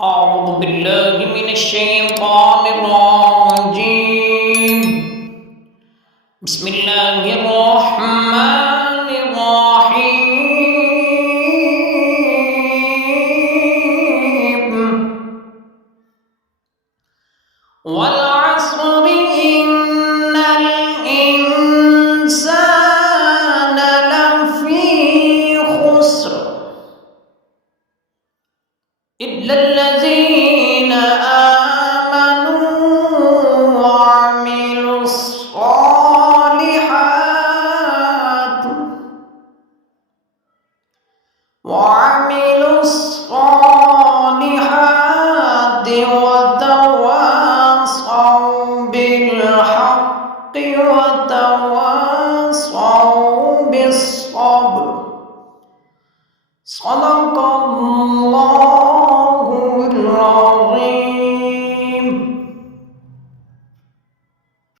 أعوذ بالله من الشيطان الرجيم. بسم الله الرحمن الرحيم. والعصر إن الإنسان لفي خسر إلا الذين